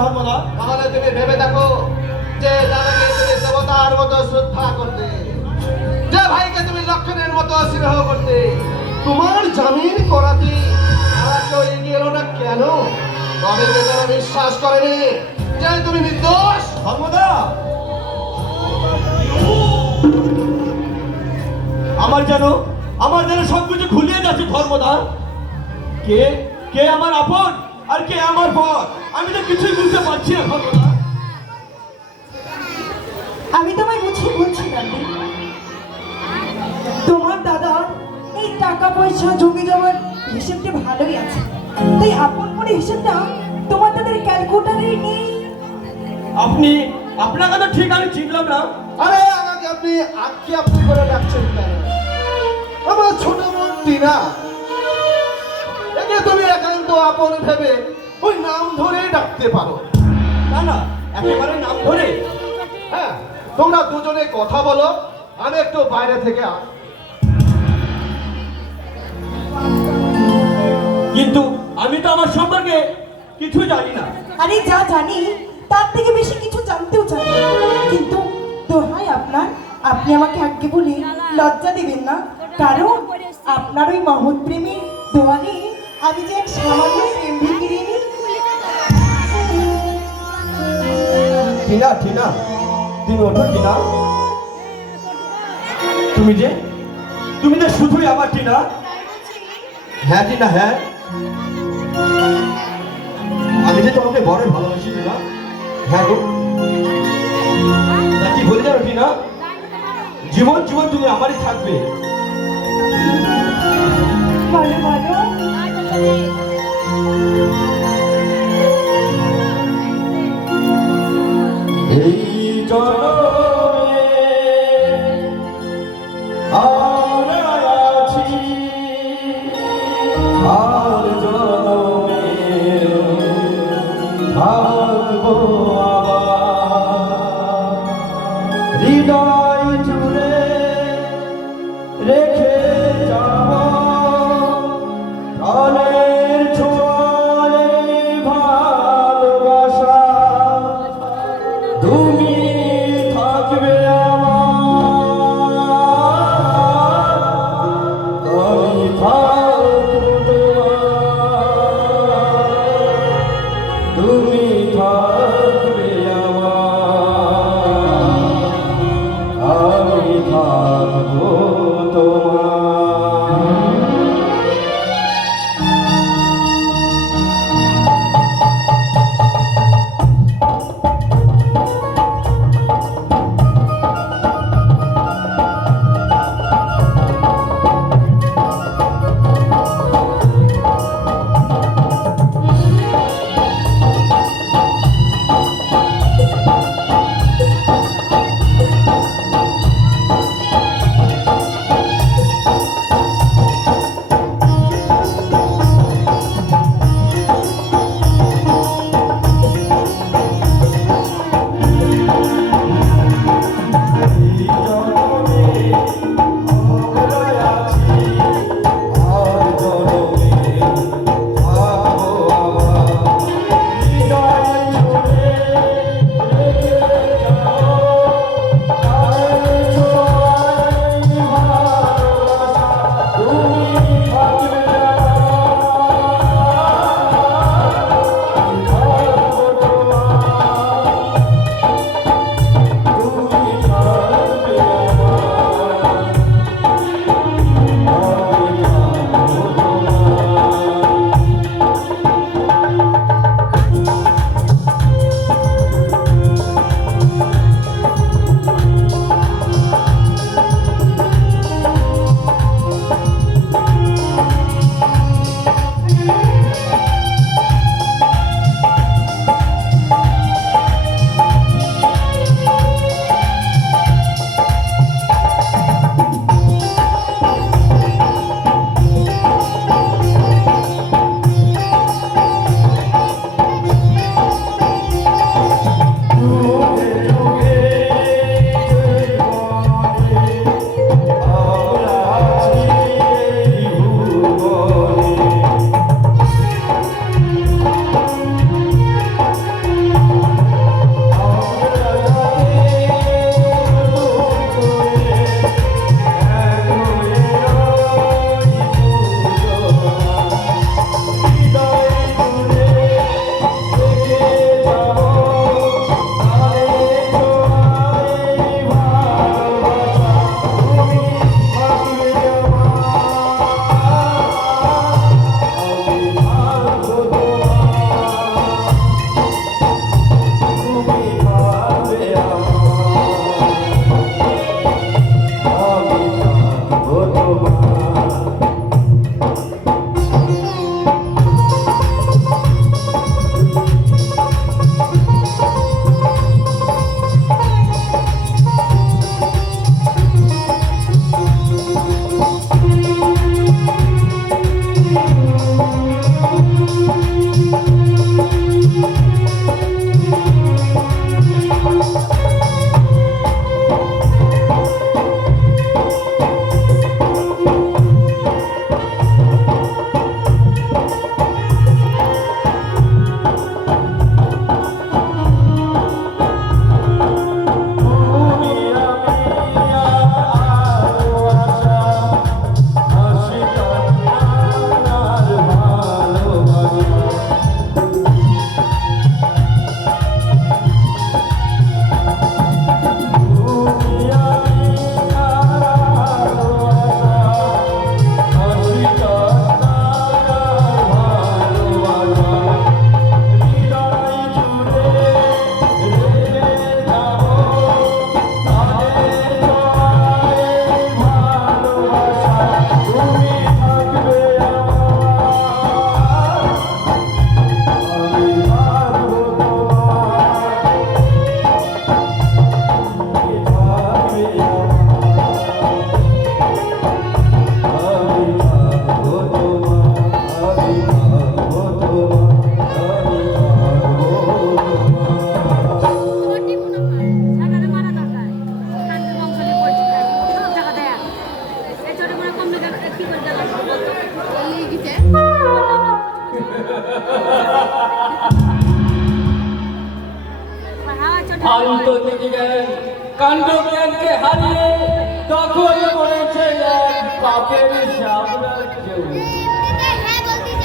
ধর্মদা। তাহলে তুমি ভেবে দেখো যে যাদেরকে তুমি দেবতার মতো শ্রদ্ধা করতে, যে ভাইকে তুমি লক্ষণের মতো স্নেহ করতে, তোমার জামিন করাতে তারা কেউ এগিয়ে এলো না কেন? তবে যে তারা বিশ্বাস করেনি যে তুমি নির্দোষ। ধর্মদা, আমার যেন সবকিছু ঘুলিয়ে যাচ্ছে ধর্মদা। কে কে আমার আপন আর কে আমার পর, আমি তো কিছুই বুঝতে পারছি না ধর্মদা। আমি তোমায় বুঝিয়ে বলছি দাদি, তোমার দাদার এই টাকা পয়সা জমি জমার হিসেবটা ভালোই আছে, তাই আপন করে হিসেবটা তোমার দাদার ক্যালকুলেটারে নেই। আপনাকে তো ঠিক আমি চিনলাম না। আরে আমাকে আপনি আপনি করে ডাকছেন কেন? আমার ছোট বোন টিনা, একে তুমি একান্ত আপন ভেবে ওই নাম ধরেই ডাকতে পারো। না না, একেবারে নাম ধরে। হ্যাঁ, তোমরা দুজনে কথা বলো, আমি একটু বাইরে থেকে কিন্তু আমি তো আমার সম্পর্কে কিছু জানি না। আরে যা জানি তার থেকে বেশি কিছু জানতেও চাই, কিন্তু দোহাই আপনার, আপনি আমাকে আগে বলে লজ্জা দেবেন না, কারণ আপনার ওই মহৎ প্রেমের দোয়ানে আমি যে এক সামান্য প্রেম ভিখিরি। টিনা টিনা, তুমি ওঠো টিনা। তুমি যে শুধুই আমার টিনা। হ্যাঁ টিনা, হ্যাঁ, আমি যে তোমাকে বড় ভালোবাসি টিনা। হ্যাঁ গো, তা কি বলে যাও টিনা, জীবন জীবন তুমি আমারই থাকবে। ভালো ভালো এই জনমে আমরা আছি, আর জনমে থাকবো আবার। হৃদয় জুড়ে রেখে যাব প্রাণের ছোঁয়ায় ভালোবাসা। তুমি থাকবে আমার, আমি থাকবো তোমার, তুমি থাকবে আমার, আমি থাকবো তোমার। আন্তর্জাতিক জ্ঞান কাণ্ড জ্ঞানকে হারিয়ে দখল করেছে এক পাপের সাম্রাজ্য।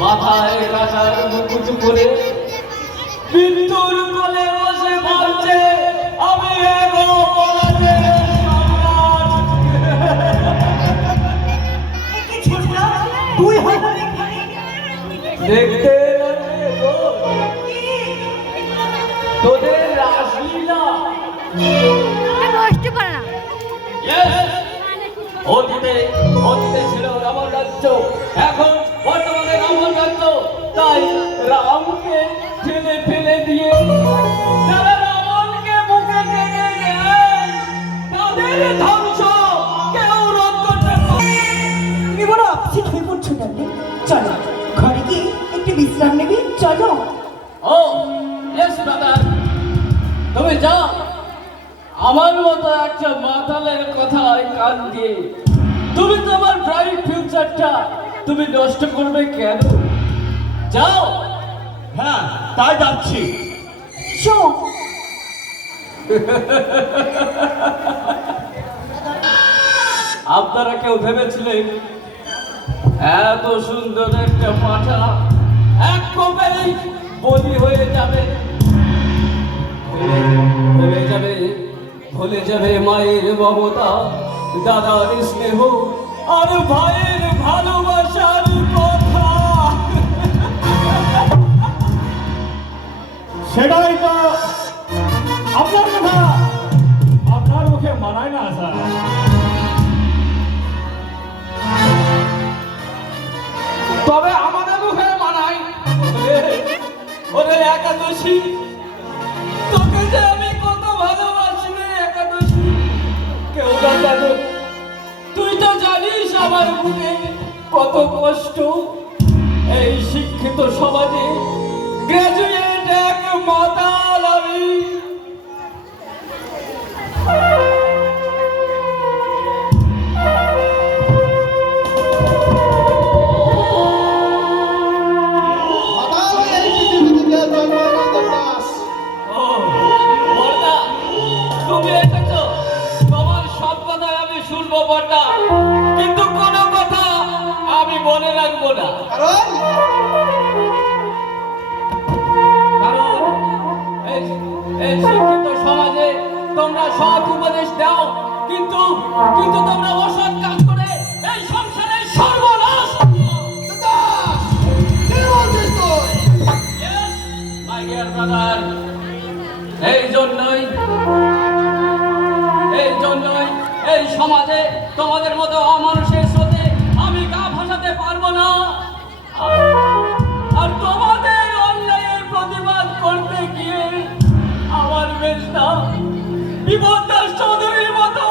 মাথায় কাটার মুকুট করে মৃত্যুর কোলে বসে ভাবছে আমি এক অপরাধের সম্রাট। একে ছোট না, তুই হলো এখানে। দেখতে লাগবে গো তোদের রাসলীলা। নষ্ট করে না। Yes! অতীতে ছিল রাবণ রাজ্য, এখন বর্তমানে রাবণ রাজ্য। তাই রামকে ঠেলে ফেলে দিয়ে যারা রাবণকে বুকে টেনে নেয় তাদের ধ্বংস কেউ রোধ করতে পারে না। তুমি বড় আপসেট হয়ে পড়ছো ডার্লিং। চলো ঘরে গিয়ে একটু বিশ্রাম নেবে, চলো। ও ইয়েস ব্রাদার, তুমি যাও। আমার মতো একটা মাতালের কথায় কান দিয়ে তুমি তোমার ব্রাইট ফিউচারটা তুমি নষ্ট করবে কেন? যাও। হ্যাঁ, তাই যাচ্ছি। শোন, আপনারা কেউ ভেবেছিলেন এত সুন্দর একটা পাঠা এক কোপেই বলি হয়ে যাবে? ভুলে যাবে মায়ের মমতা, দাদার স্নেহ আর ভাইয়ের ভালোবাসার কথা। সেটাই তো আপনার কথা আপনার মুখে মানায় না স্যার। তবে আমাদের মুখে মানায়। ওরে একাদশী, তোকে যে আমি কত ভালোবাসি রে একাদশী। কেউ না জানো, তুই তো জানিস আমার বুকে কত কষ্ট। এই শিক্ষিত সমাজে গ্রাজুয়েট এক মাতাল আমি। মাতাল হয়ে এই পৃথিবীতে জন্মানো দাস। ও বর্দা, তুমি এসেছো, তোমার সব কথাই আমি শুনবো বর্দা, কিন্তু কোনো কথা আমি মনে রাখবো না। কারণ কারণ এই শিক্ষিত সমাজে তোমরা সৎ উপদেশ দাও, কিন্তু কিন্তু তোমরা অসৎ কাজ করে এই সংসারের সর্বনাশ করো। দাস, কি বলছিস তুই? Yes, my dear brother, এই জন্যই এই সমাজে তোমাদের মতো অমানুষের সাথে আমি গা ভাসাতে পারবো না। আর তোমাদের অন্যায়ের প্রতিবাদ করতে গিয়ে আমার বেশটা বিপদাস চৌধুরীর মতো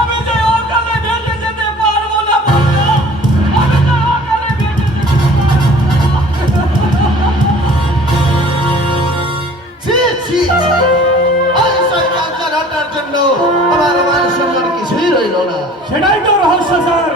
আমি যে অকালে ভেসে যেতে পারবো না বন্ধু, আমি যে অকালে ভেসে যেতে পারবো না। ছি, ছি, ছি। ওই শয়তান জানাটার জন্য আমার মান সম্মান কিছুই রইল না। সেটাই তো রহস্য স্যার।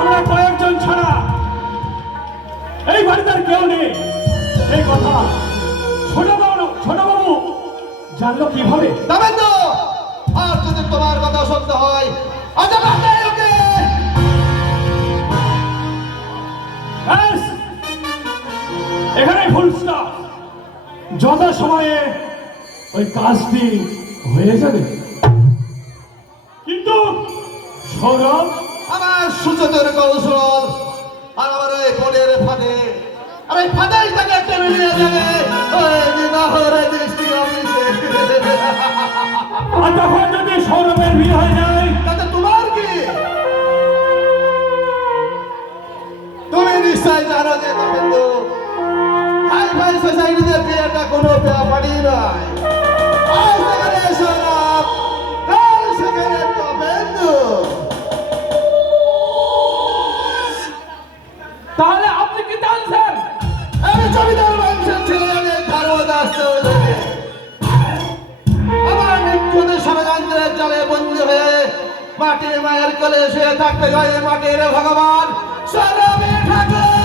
আমরা কয়েকজন ছাড়া এই বাড়িতে আর কেউ নেই। এই কথা ছোটবাবু জানলো কিভাবে? তবে তো আর যদি তোমার কথা সত্য হয়, আজ বাতাই ওকে। ব্যাস, এখানেই ফুল স্টপ। যথা সময়ে ওই কাজটি হয়ে যাবে। কিন্তু সৌরভ, আমার সুচতুর কৌশল আর আমার ওই পোলের ফাঁদে, আর ওই ফাঁদেই তাকে টেনে নিয়ে যাবে ওই বিবাহের দৃষ্টি অফিসে। আর তখন যদি সৌরভের বিয়ে হয়ে যায়, তাতে তোমার কি? তুমি নিশ্চয় জানো যে তপেন্দু, হাই ফাই সোসাইটিতে বিয়েটা কোনো ব্যাপারই নয়। আজ সেখানে সৌরভ, কাল সেখানে তপেন্দু। তাহলে আপনি কি জানছেন? আমি জমিদার বংশের ছেলে, আমি ধর্মদাস চৌধুরী। আমার নিখুঁত ষড়যন্ত্রের জালে বন্দী হয়ে মাটির মায়ের কোলে শুয়ে থাকতে হয় মাটির ভগবান সৌরভী ঠাকুর।